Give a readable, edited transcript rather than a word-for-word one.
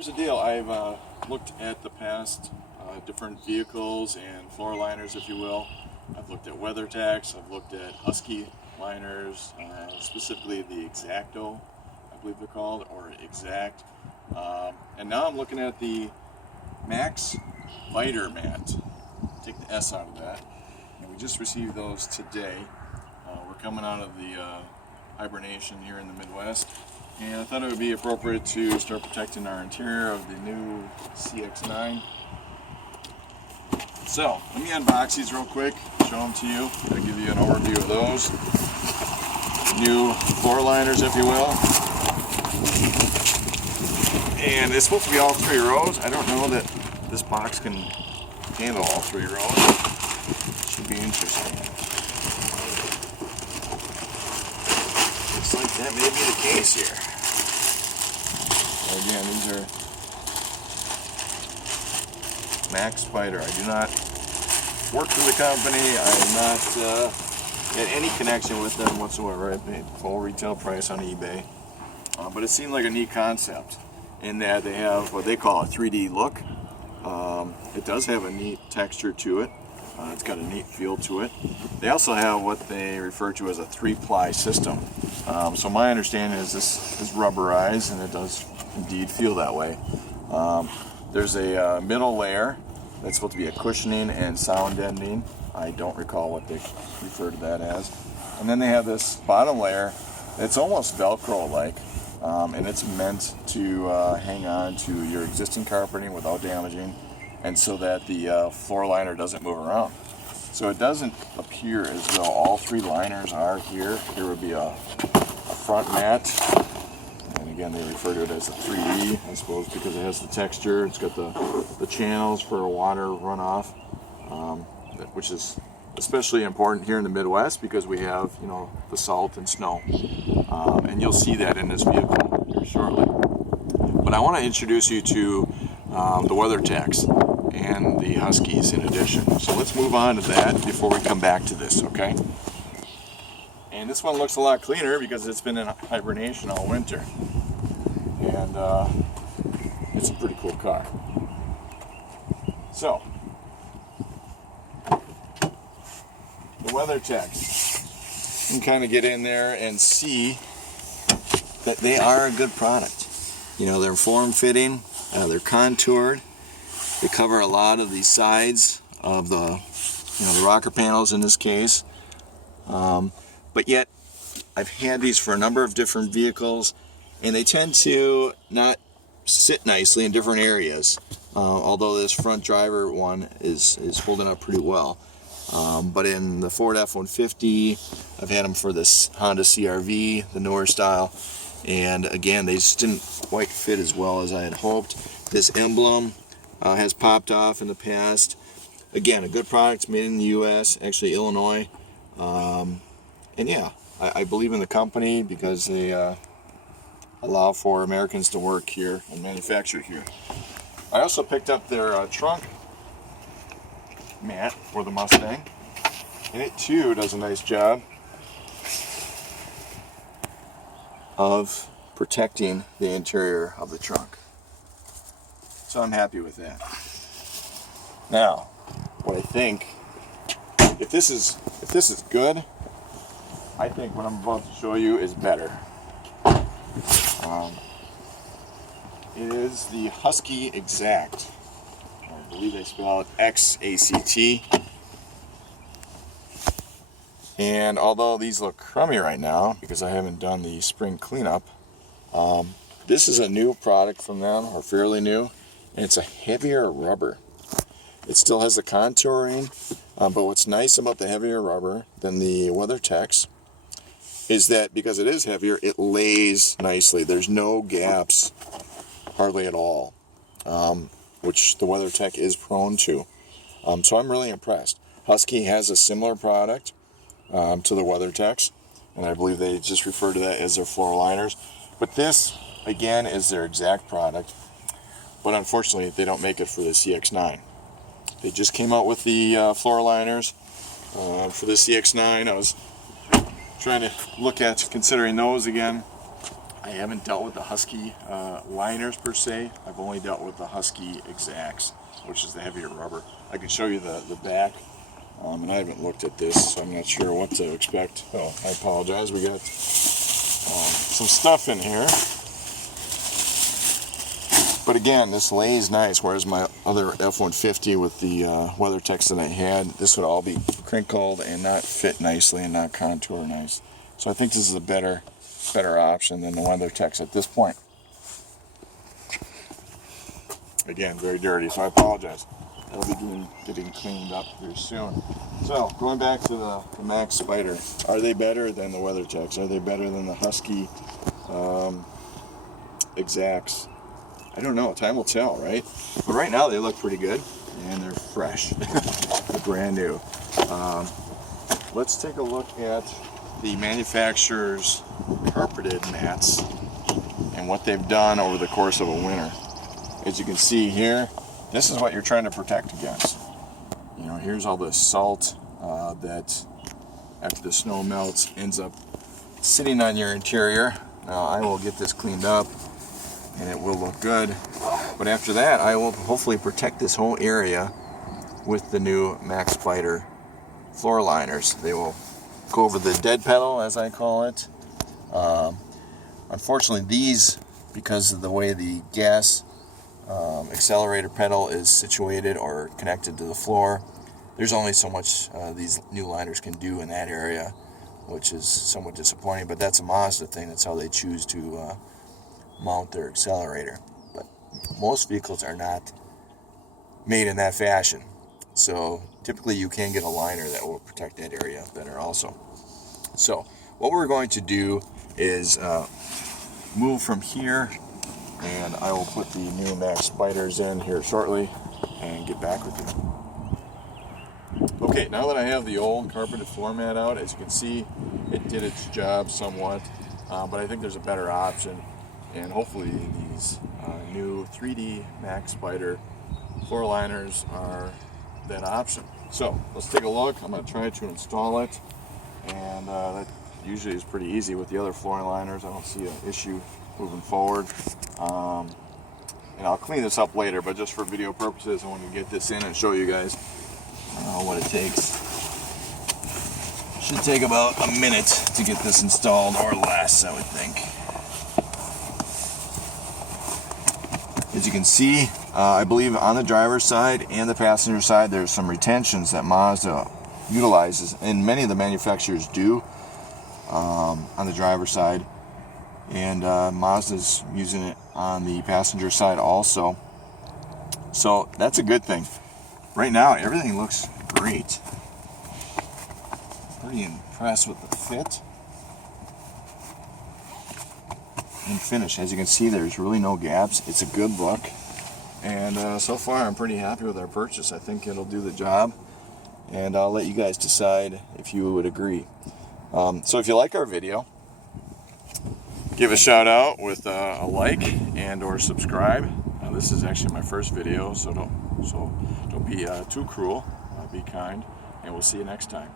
Here's the deal. I've looked at the past different vehicles and floor liners, if you will. I've looked at Weathertechs, I've looked at Husky liners, specifically the Xacto, I believe they're called, or Xact. And now I'm looking at the Maxpider mat. Take the S out of that. And we just received those today. We're coming out of the hibernation here in the Midwest. And I thought it would be appropriate to start protecting our interior of the new CX-9. So, let me unbox these real quick, show them to you. I'll give you an overview of those. New floor liners, if you will. And it's supposed to be all 3 rows. I don't know that this box can handle all 3 rows. Should be interesting. Looks like that may be the case here. So again, these are Maxpider. I do not work for the company. I have not had any connection with them whatsoever. I paid full retail price on eBay. But it seemed like a neat concept in that they have what they call a 3D look. It does have a neat texture to it. It's got a neat feel to it. They also have what they refer to as a 3-ply system. So my understanding is this is rubberized, and it does indeed feel that way. There's a middle layer that's supposed to be a cushioning and sound deadening. I don't recall what they refer to that as. And then they have this bottom layer that's almost Velcro-like, and it's meant to hang on to your existing carpeting without damaging, and so that the floor liner doesn't move around. So it doesn't appear as though all 3 liners are here. Here would be a front mat. And again, they refer to it as a 3D, I suppose, because it has the texture. It's got the channels for water runoff, which is especially important here in the Midwest because we have, you know, the salt and snow. And you'll see that in this vehicle here shortly. But I want to introduce you to the Weathertechs and the Huskies in addition. So let's move on to that before we come back to this, okay? And this one looks a lot cleaner because it's been in hibernation all winter. And it's a pretty cool car. So, the Weathertechs. You can kind of get in there and see that they are a good product. You know, they're form-fitting, they're contoured, they cover a lot of the sides of the, you know, the rocker panels in this case. But yet, I've had these for a number of different vehicles, and they tend to not sit nicely in different areas. Although this front driver one is holding up pretty well. But in the Ford F-150, I've had them for this Honda CR-V, the newer style, and again, they just didn't quite fit as well as I had hoped. This emblem has popped off in the past. Again, a good product, made in the U.S., actually Illinois. And yeah, I believe in the company because they allow for Americans to work here and manufacture here. I also picked up their trunk mat for the Mustang, and it too does a nice job of protecting the interior of the trunk. So I'm happy with that. Now, what I think, if this is good, I think what I'm about to show you is better. It is the Husky Xact. I believe they spell it X-A-C-T. And although these look crummy right now, because I haven't done the spring cleanup, this is a new product from them, or fairly new, and it's a heavier rubber. It still has the contouring, but what's nice about the heavier rubber than the Weathertechs is that because it is heavier, it lays nicely. There's no gaps, hardly at all, which the Weathertech is prone to. So I'm really impressed. Husky has a similar product to the Weathertechs, and I believe they just refer to that as their floor liners. But this, again, is their exact product, but unfortunately they don't make it for the CX-9. They just came out with the floor liners for the CX-9. I was trying to look at considering those again. I haven't dealt with the Husky liners per se. I've only dealt with the Husky Xacts, which is the heavier rubber. I can show you the back, and I haven't looked at this, so I'm not sure what to expect. Oh, I apologize. We got some stuff in here. But again, this lays nice, whereas my other F-150 with the Weathertechs that I had, this would all be crinkled and not fit nicely and not contour nice. So I think this is a better option than the Weathertechs at this point. Again, very dirty, so I apologize. That'll be getting cleaned up here soon. So, going back to the Maxpider, are they better than the Weathertechs? Are they better than the Husky Xacts? I don't know, time will tell, right? But right now they look pretty good, and they're fresh. They're brand new. Let's take a look at the manufacturer's carpeted mats and what they've done over the course of a winter. As you can see here, this is what you're trying to protect against. You know, here's all the salt that after the snow melts ends up sitting on your interior. Now I will get this cleaned up and it will look good, but after that I will hopefully protect this whole area with the new Maxpider floor liners. They will go over the dead pedal, as I call it. Unfortunately, these, because of the way the gas accelerator pedal is situated or connected to the floor, there's only so much these new liners can do in that area, which is somewhat disappointing, but that's a Mazda thing. That's how they choose to mount their accelerator. But most vehicles are not made in that fashion, so typically you can get a liner that will protect that area better also. So what we're going to do is move from here, and I will put the new Maxpiders in here shortly and get back with you. Okay, now that I have the old carpeted floor mat out, as you can see, it did its job somewhat, but I think there's a better option, and hopefully these new 3D Maxpider floor liners are that option. So let's take a look. I'm going to try to install it, and that usually is pretty easy with the other floor liners. I don't see an issue moving forward, and I'll clean this up later, but just for video purposes I want to get this in and show you guys what it takes. Should take about a minute to get this installed, or less, I would think. As you can see, I believe on the driver's side and the passenger side there's some retentions that Mazda utilizes, and many of the manufacturers do on the driver's side, and Mazda's using it on the passenger side also. So that's a good thing. Right now everything looks great. Pretty impressed with the fit and finish. As you can see, there's really no gaps. It's a good look, and so far I'm pretty happy with our purchase. I think it'll do the job, and I'll let you guys decide if you would agree. So if you like our video, give a shout out with a like and or subscribe. This is actually my first video, so don't be too cruel. Be kind, and we'll see you next time.